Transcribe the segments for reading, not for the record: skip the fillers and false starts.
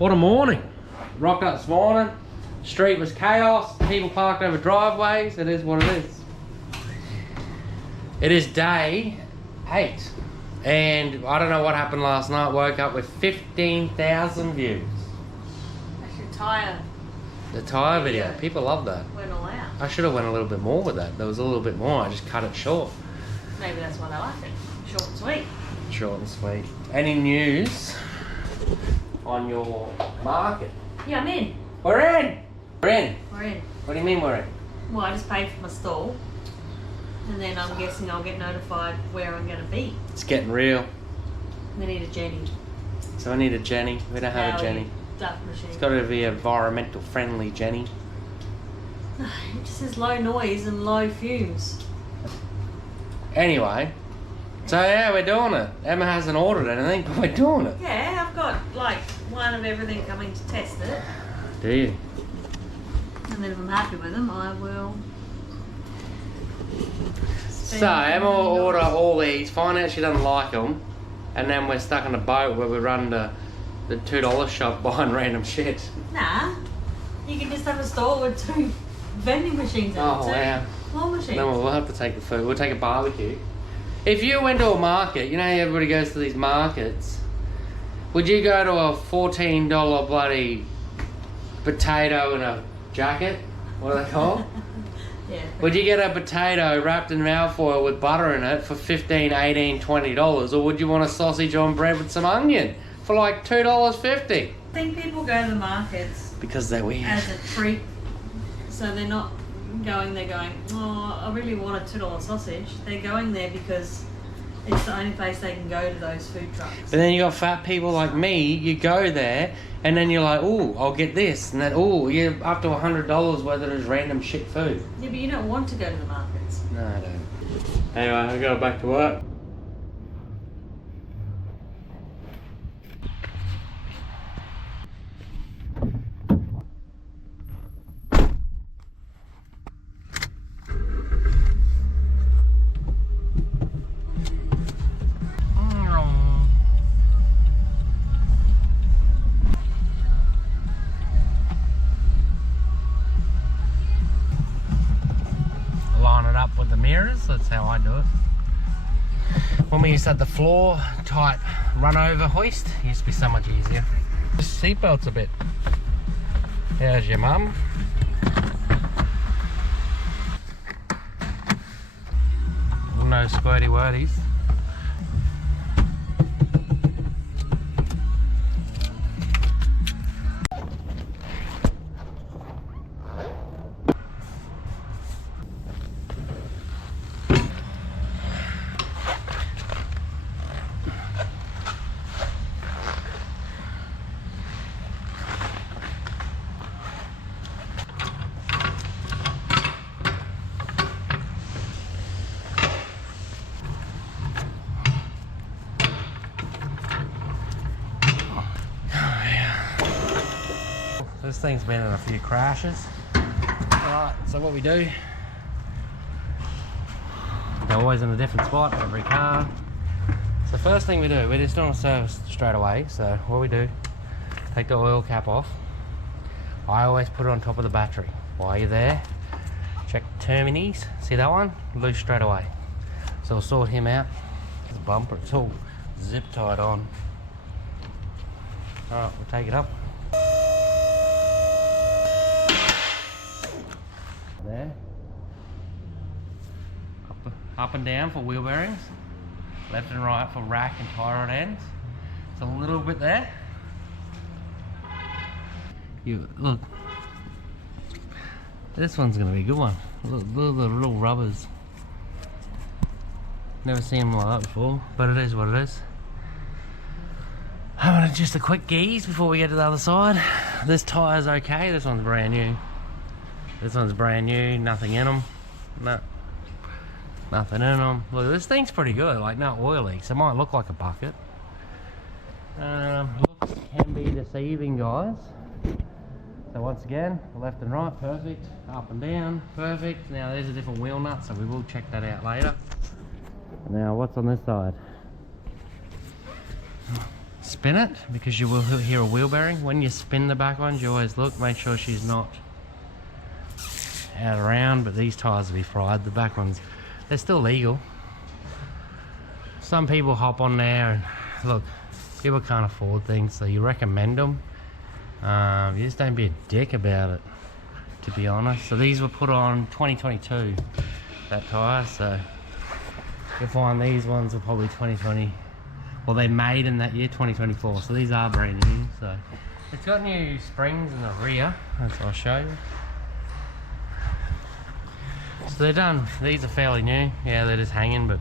What a morning. Rocked up this morning. Street was chaos. People parked over driveways. It is what it is. It is day 8. And I don't know what happened last night. Woke up with 15,000 views. That's your tyre. The tyre video. People love that. Went all out. I should have went a little bit more with that. There was a little bit more. I just cut it short. Maybe that's why they like it. Short and sweet. Short and sweet. Any news on your market? Yeah, I'm in. We're in! We're in. We're in. What do you mean we're in? Well, I just paid for my stall. And then I'm guessing I'll get notified where I'm going to be. It's getting real. We need a Jenny. So I need a Jenny. We don't have a Jenny. Duck machine. It's got to be environmental friendly Jenny. It just says low noise and low fumes. Anyway, so yeah, we're doing it. Emma hasn't ordered anything, but we're doing it. Yeah, I've got like one of everything coming to test it. Do you? And then if I'm happy with them, I will. So Emma will order all these, find out she doesn't like them, and then we're stuck in a boat where we run the $2 shop buying random shit. Nah, you can just have a store with 2 vending machines in it. Oh wow. Claw machines. Then we'll have to take the food. We'll take a barbecue. If you went to a market, you know everybody goes to these markets, would you go to a $14 bloody potato in a jacket? What are they called? Yeah. Would you get a potato wrapped in alfoil with butter in it for $15, $18, $20? Or would you want a sausage on bread with some onion for like $2.50? I think people go to the markets Because they're weird. as a treat. So they're not going there going, oh, I really want a $2 sausage. They're going there because it's the only place they can go to those food trucks. But then you got fat people like me, you go there and then you're like, oh, I'll get this. And then, oh, you're up to $100 worth of this random shit food. Yeah, but you don't want to go to the markets. No, I don't. Anyway, I go back to work. With the mirrors, that's how I do it. When we used to have the floor type run over hoist, it used to be so much easier. Just seatbelts a bit. How's your mum? No squirty wordies. This thing's been in a few crashes. Alright, so what we do, they're always in a different spot, every car. So first thing we do, we're just doing a service straight away. So what we do, take the oil cap off. I always put it on top of the battery. While you're there, check the terminis. See that one? Loose straight away. So we'll sort him out. His bumper, it's all zip tied on. Alright, we'll take it up. There. Up and down for wheel bearings. Left and right for rack and tie rod ends. It's a little bit there. You look. This one's gonna be a good one. Look at the little rubbers. Never seen them like that before, but it is what it is. I'm gonna just a quick geese before we get to the other side. This tire's okay. This one's brand new. This one's brand new, nothing in them. No, nothing in them. Look, this thing's pretty good, like no oil leaks. It might look like a bucket. Looks can be deceiving, guys. So once again, left and right, perfect. Up and down, perfect. Now there's a different wheel nut, so we will check that out later. Now what's on this side? spin it, because you will hear a wheel bearing. When you spin the back ones, you always look, make sure she's not out around, but these tyres will be fried. The back ones, they're still legal. Some people hop on there and look, people can't afford things, so you recommend them. You just don't be a dick about it, to be honest. So these were put on 2022, that tyre, so you'll find these ones are probably 2020. Well, they made in that year, 2024, so these are brand new. So it's got new springs in the rear, as I'll show you. So they're done. These are fairly new. Yeah, they're just hanging, but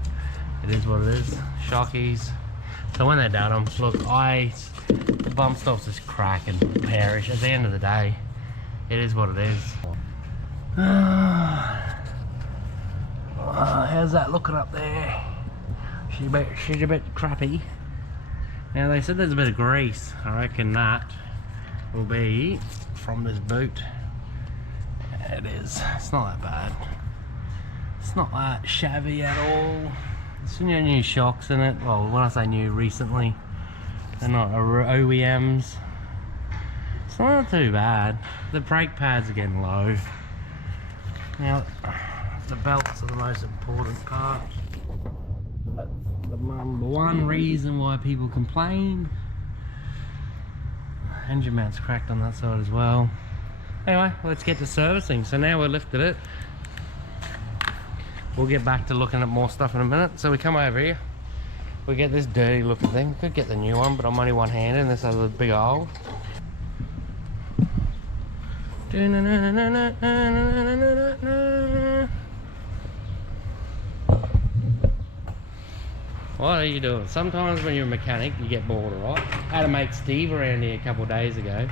it is what it is. Shockies. So when they're done, look, the bump stops just crack and perish. At the end of the day, it is what it is. How's that looking up there? She's a bit crappy. Now they said there's a bit of grease. I reckon that will be from this boot. It is. It's not that bad. It's not that shabby at all. There's new shocks in it. Well, when I say new, recently. They're not OEMs. It's not too bad. The brake pads are getting low. Now, the belts are the most important part. The number one reason why people complain. Engine mount's cracked on that side as well. Anyway, let's get to servicing. So now we've lifted it. We'll get back to looking at more stuff in a minute. So we come over here. We get this dirty looking thing. Could get the new one, but I'm only one-handed and this has a big hole. What are you doing? Sometimes when you're a mechanic, you get bored, right? I had a mate Steve around here a couple of days ago,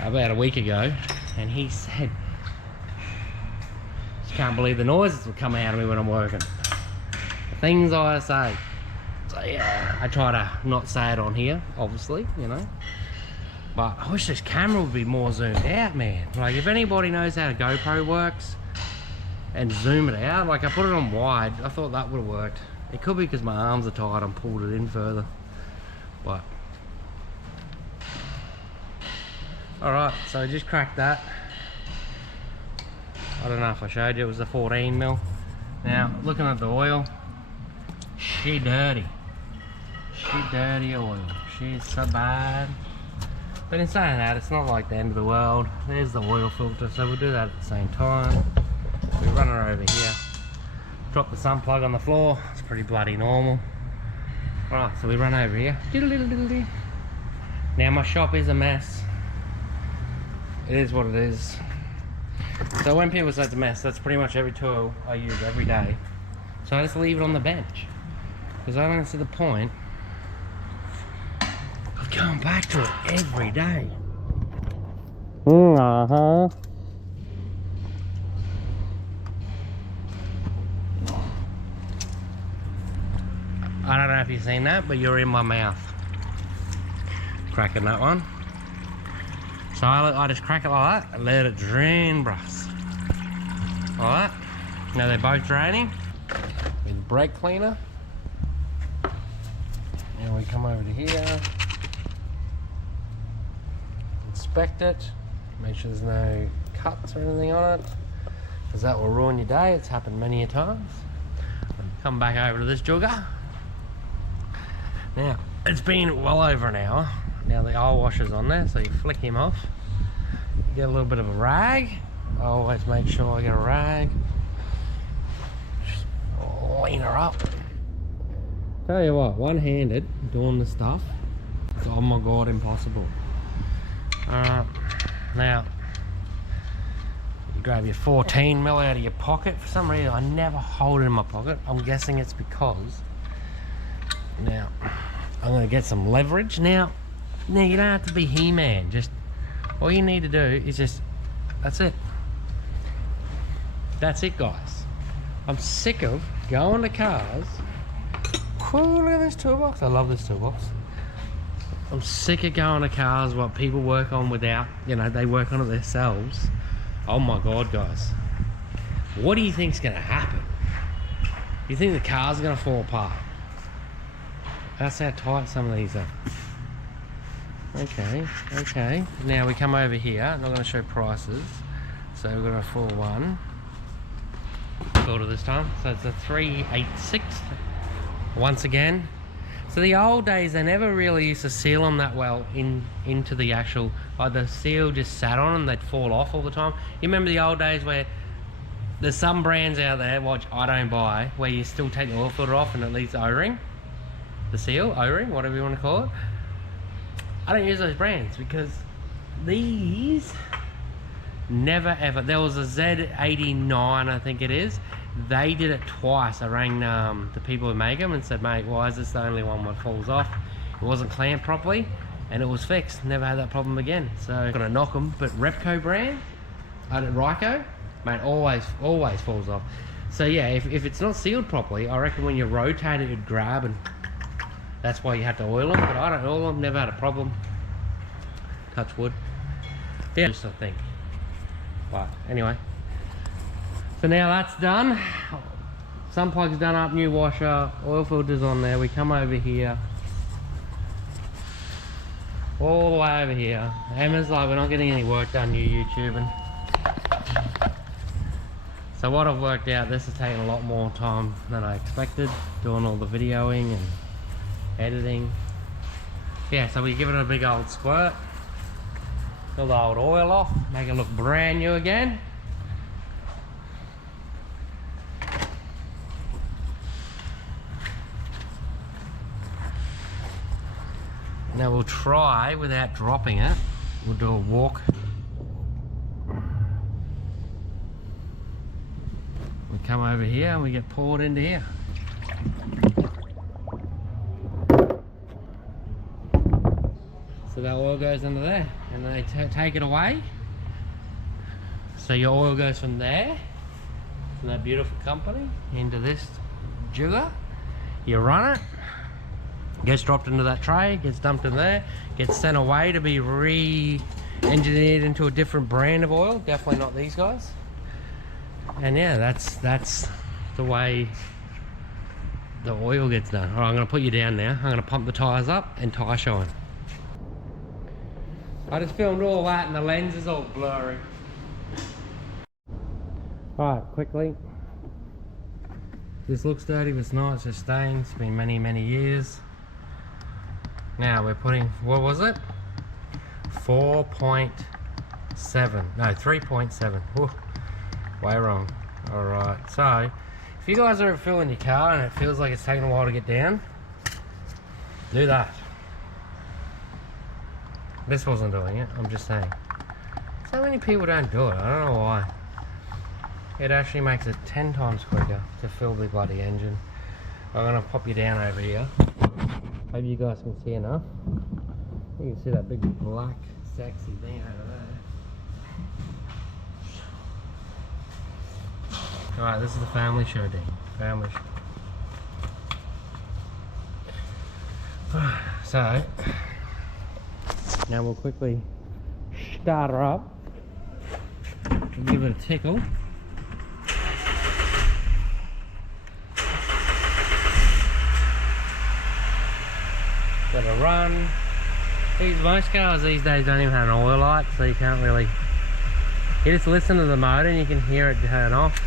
about a week ago, and he said, "Just can't believe the noises that come out of me when I'm working." The things I say. So yeah, I try to not say it on here, obviously, you know. But I wish this camera would be more zoomed out, man. Like, if anybody knows how the GoPro works and zoom it out, like I put it on wide, I thought that would have worked. It could be because my arms are tired and pulled it in further. But alright, so I just cracked that. I don't know if I showed you, it was a 14 mil. Now, looking at the oil, she dirty. She dirty oil. She's so bad. But in saying that, it's not like the end of the world. There's the oil filter, so we'll do that at the same time. We run her over here. Drop the sun plug on the floor. It's pretty bloody normal. Alright, so we run over here. Now my shop is a mess. It is what it is. So when people say it's a mess, that's pretty much every tool I use every day. So I just leave it on the bench. Because I don't see the point of going back to it every day. I don't know if you've seen that, but you're in my mouth. Cracking that one. So I just crack it like that and let it drain, bruss. Like that. Now they're both draining. With the brake cleaner. Now we come over to here. Inspect it. Make sure there's no cuts or anything on it, because that will ruin your day. It's happened many a times. Come back over to this jugger. Now, it's been well over an hour. Now the oil washer's on there, so you flick him off. You get a little bit of a rag. I always make sure I get a rag. Just lean her up. Tell you what, one-handed doing this stuff, it's, oh my god, impossible. Now, you grab your 14 mil out of your pocket. For some reason, I never hold it in my pocket. I'm guessing it's because, now, I'm going to get some leverage. Now you don't have to be He-Man. Just, all you need to do is just, that's it. That's it, guys. I'm sick of going to cars. Whoa, look at this toolbox. I love this toolbox. I'm sick of going to cars what people work on without, you know, they work on it themselves. Oh my god, guys. What do you think's going to happen? You think the car's going to fall apart? That's how tight some of these are. Okay. Now we come over here. I'm not going to show prices. So we're going to full one. Filter this time. So it's a 386. Once again. So the old days, they never really used to seal them that well into the actual, like the seal just sat on them, they'd fall off all the time. You remember the old days where there's some brands out there, which I don't buy, where you still take the oil filter off and it leaves the O-ring, the seal, O-ring, whatever you want to call it. I don't use those brands because these never ever. There was a Z89, I think it is. They did it twice. I rang the people who make them and said, mate, why is this the only one that falls off? It wasn't clamped properly and it was fixed. Never had that problem again. So I'm gonna knock them. But Repco brand, Ryco, mate, always falls off. So yeah, if it's not sealed properly, I reckon when you rotate it, it'd grab, and that's why you have to oil them. But I don't oil them, never had a problem. Touch wood. Yeah, just I think. But anyway. So now that's done. Sun plug's done up, new washer, oil filter's on there. We come over here. All the way over here. Emma's like, we're not getting any work done, you YouTubing. So what I've worked out, this has taken a lot more time than I expected, doing all the videoing and editing. Yeah, so we give it a big old squirt. Fill the old oil off, make it look brand new again. Now we'll try, without dropping it, we'll do a walk. We come over here and we get poured into here. So that oil goes under there and they take it away. So your oil goes from there, from that beautiful company, into this jigger. You run it. Gets dropped into that tray, gets dumped in there, gets sent away to be re-engineered into a different brand of oil. Definitely not these guys. And yeah, that's the way the oil gets done. All right, I'm going to put you down now. I'm going to pump the tyres up and tyre shine. I just filmed all that and the lens is all blurry. All right, quickly. This looks dirty, but it's not. It's just stains. It's been many years. Now we're putting, what was it? 4.7, no, 3.7. Way wrong. Alright, so if you guys are filling your car and it feels like it's taking a while to get down, do that. This wasn't doing it, I'm just saying. So many people don't do it, I don't know why. It actually makes it 10 times quicker to fill the bloody engine. I'm going to pop you down over here. Hope you guys can see enough. You can see that big black sexy thing over there. Alright, this is the family show day. Family show. So, now we'll quickly start her up. We'll give it a tickle. Let it run. Most cars these days don't even have an oil light, so you can't really. You just listen to the motor and you can hear it turn off.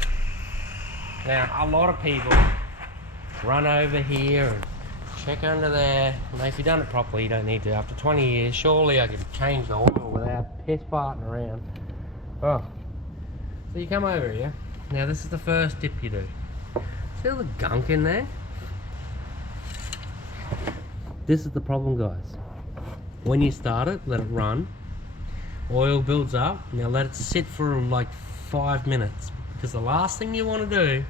Now, a lot of people run over here and check under there. Now, if you've done it properly, you don't need to. After 20 years, surely I can change the oil without piss farting around. Oh, so you come over here. Now, this is the first dip you do. See all the gunk in there? This is the problem, guys. When you start it, let it run. Oil builds up. Now let it sit for like 5 minutes. Because the last thing you want to do,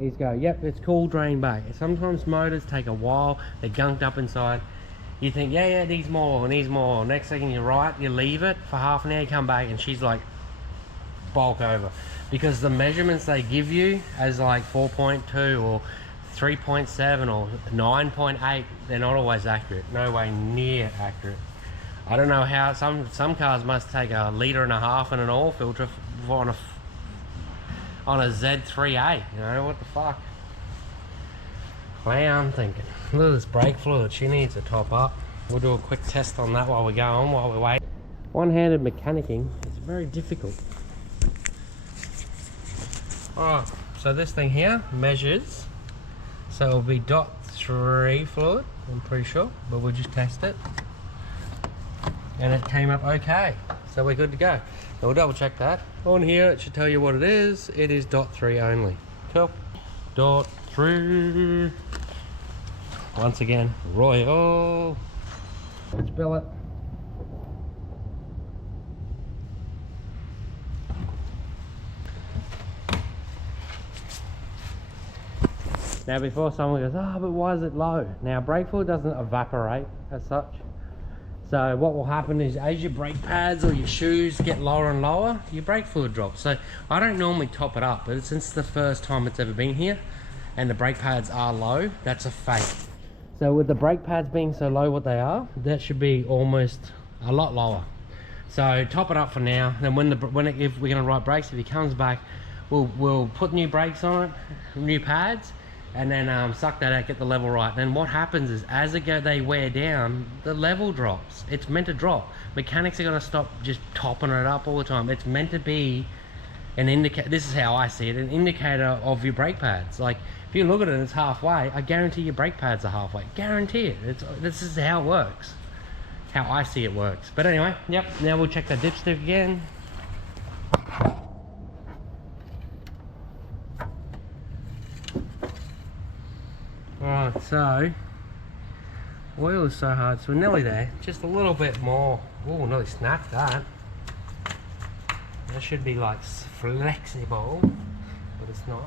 is go, yep, it's cool, drain back. Sometimes motors take a while, they're gunked up inside. You think, yeah, it needs more, it needs more. Next second you're right, you leave it for half an hour, you come back and she's like bulk over. Because the measurements they give you as like 4.2 or 3.7 or 9.8, they're not always accurate. No way near accurate. I don't know how some cars must take 1.5 liters in an oil filter on a Z3A. You know what the fuck? Clown thinking. Look at this brake fluid, she needs to top up. We'll do a quick test on that while we go on, while we wait. One-handed mechanicking is very difficult. Alright, so this thing here measures, so it'll be .3 fluid, I'm pretty sure, but we'll just test it. And it came up okay, so we're good to go. Now we'll double check that. On here it should tell you what it is. It is .3 only. Cool. .3. Once again, Royal. Spill it. Now before someone goes, oh, but why is it low? Now brake fluid doesn't evaporate as such. So what will happen is as your brake pads or your shoes get lower and lower, your brake fluid drops. So I don't normally top it up, but since the first time it's ever been here and the brake pads are low, that's a fake. So with the brake pads being so low what they are, that should be almost a lot lower. So top it up for now. Then if we're gonna write brakes, if he comes back, we'll put new brakes on it, new pads, and then suck that out, get the level right. Then what happens is as they wear down, the level drops. It's meant to drop. Mechanics are going to stop just topping it up all the time. It's meant to be an indicator. This is how I see it, an indicator of your brake pads. Like if you look at it and it's halfway, I guarantee your brake pads are halfway. Guarantee it. This is how it works, how I see it works. But anyway, yep, now we'll check the dipstick again. Alright, so oil is so hard, so we're nearly there, just a little bit more. Oh, nearly snapped that. That should be like flexible, but it's not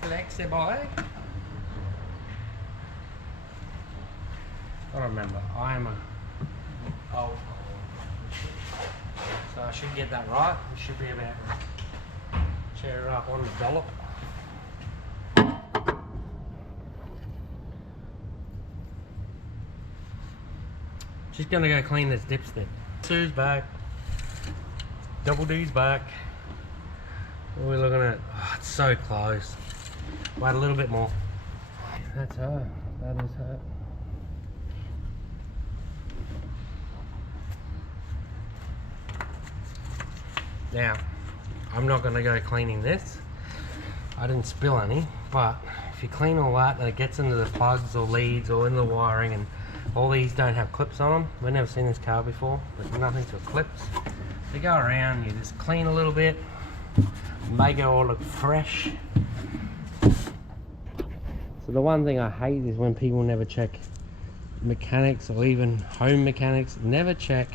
flexible. I don't remember, I'm a old, so I should get that right. It should be about cheer it up on the dollop. Just gonna go clean this dipstick. Sue's back. Double D's back. What are we looking at? Oh, it's so close. Wait a little bit more. That's her. That is her. Now, I'm not gonna go cleaning this. I didn't spill any, but if you clean all that and it gets into the plugs or leads or in the wiring, and all these don't have clips on them. We've never seen this car before, but nothing to clips. So you go around, you just clean a little bit, make it all look fresh. So the one thing I hate is when people never check, mechanics or even home mechanics, never check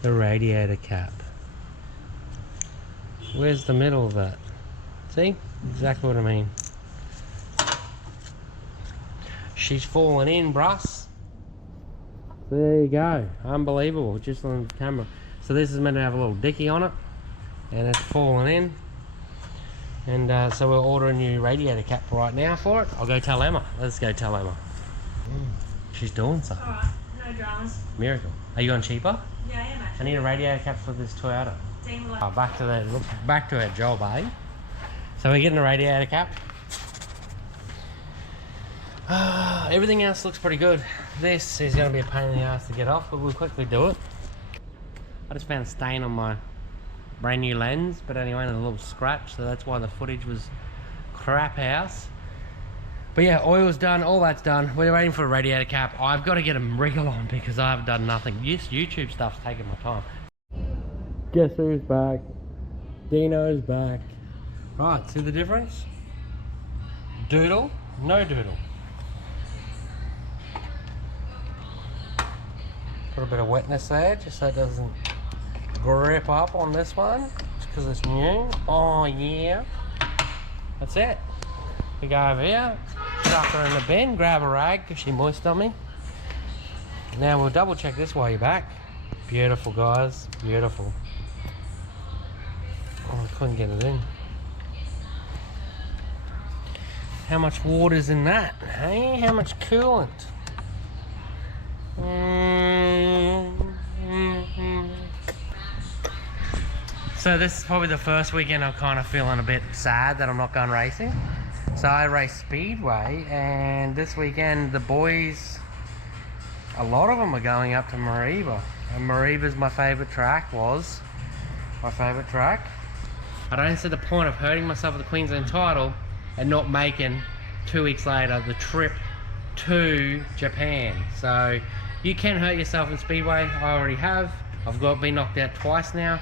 the radiator cap. Where's the middle of that? See? Exactly what I mean. She's falling in, bruss. So there you go, unbelievable, just on camera. So this is meant to have a little dicky on it, and it's falling in. And so we'll order a new radiator cap right now for it. I'll go tell Emma. Let's go tell Emma. She's doing something. Alright, no dramas. Miracle. Are you on cheaper? Yeah, I am actually. I need a radiator cap for this Toyota. Oh, back to that job, eh? So we're getting a radiator cap. Everything else looks pretty good. This is going to be a pain in the ass to get off, but we'll quickly do it. I just found a stain on my brand new lens, but anyway, and a little scratch, so that's why the footage was crap house. But yeah, oil's done, all that's done. We're waiting for a radiator cap. I've got to get a wriggle on because I haven't done nothing. This YouTube stuff's taking my time. Guess who's back? Dino's back. Right, see the difference? Doodle, no doodle. Put a bit of wetness there, just so it doesn't grip up on this one, just because it's new. Oh yeah, that's it. We go over here, chuck her in the bin, grab a rag because she's moist on me. Now we'll double check this while you're back. Beautiful, guys, beautiful. Oh, I couldn't get it in. How much water's in that? Hey, how much coolant? So this is probably the first weekend I'm kind of feeling a bit sad that I'm not going racing. So I race Speedway, and this weekend the boys, a lot of them are going up to Mariba. And Mariba's my favourite track, was my favourite track. I don't see the point of hurting myself with the Queensland title and not making 2 weeks later the trip to Japan. So you can hurt yourself in Speedway. I already have. I've been knocked out twice now.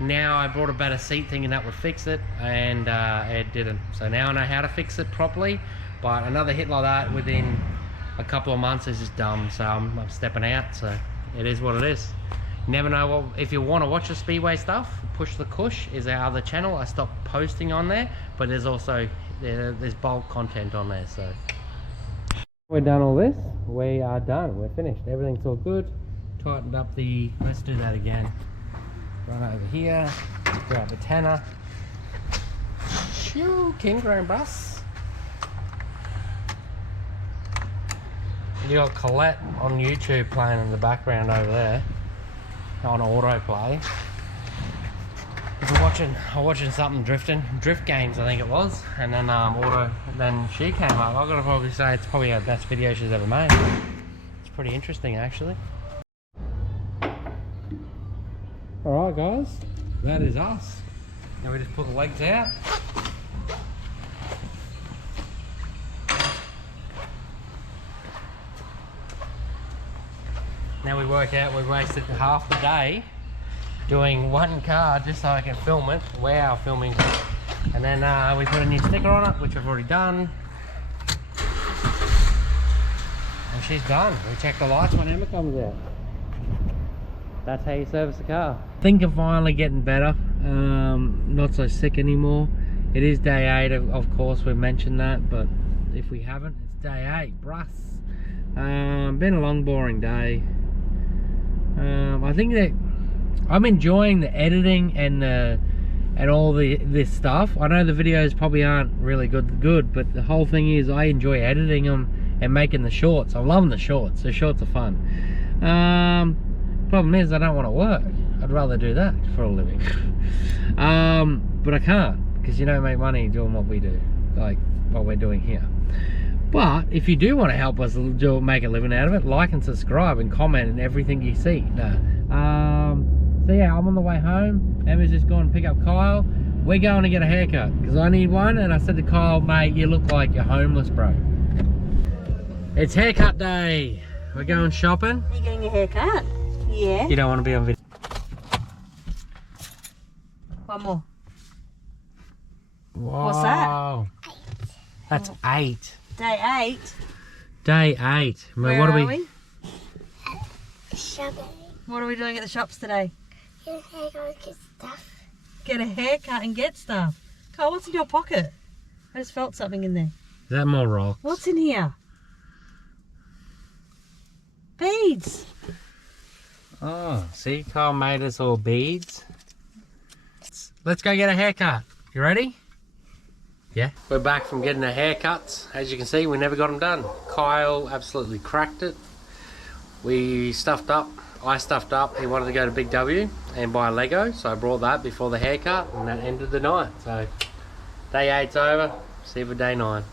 Now I brought a better seat thinking that would fix it, and it didn't. So now I know how to fix it properly, but another hit like that within a couple of months is just dumb. So I'm stepping out. So it is what it is. You never know what. If you want to watch the Speedway stuff, Push the Cush is our other channel. I stopped posting on there, but there's also there's bulk content on there. So we're done all this. We are done. We're finished. Everything's all good. Tightened up the. Let's do that again. Run over here. Grab the tanner. Shoo, King Graham bus. You got Colette on YouTube playing in the background over there on autoplay. I'm watching something drift games I think it was, and then then she came up. I've got to probably say it's probably her best video she's ever made. It's pretty interesting actually. Alright guys, that is us. Now we just put the legs out. Now we work out we've wasted half the day doing one car just so I can film it. Wow, filming. And then we put a new sticker on it, which I've already done. And she's done. We check the lights when Emma comes out. That's how you service the car. I think I'm finally getting better. Not so sick anymore. It is day 8, of course, we've mentioned that, but if we haven't, it's day 8, bruss. Been a long, boring day. I think that I'm enjoying the editing and all this stuff. I know the videos probably aren't really good, but the whole thing is I enjoy editing them and making the shorts. I'm loving the shorts. The shorts are fun. Problem is I don't want to work. I'd rather do that for a living. But I can't, because you don't make money doing what we do, like what we're doing here. But if you do want to help us make a living out of it, like and subscribe and comment and everything you see. So yeah, I'm on the way home. Emma's just going to pick up Kyle. We're going to get a haircut because I need one, and I said to Kyle, mate, you look like you're homeless, bro. It's haircut day. We're going shopping. Are you getting your haircut? Yeah. You don't want to be on video. One more. Whoa. What's that? 8. That's 8. Day 8. Day 8. Where what are we? Shopping. What are we doing at the shops today? Get a haircut, get stuff. Get a haircut and get stuff. Carl, what's in your pocket? I just felt something in there. Is that more rocks? What's in here? Beads. Oh, see, Carl made us all beads. Let's go get a haircut. You ready? Yeah. We're back from getting our haircuts. As you can see, we never got them done. Kyle absolutely cracked it. We stuffed up. I stuffed up. He wanted to go to Big W and buy a Lego, so I brought that before the haircut, and that ended the night. So day 8's over. See you for day 9.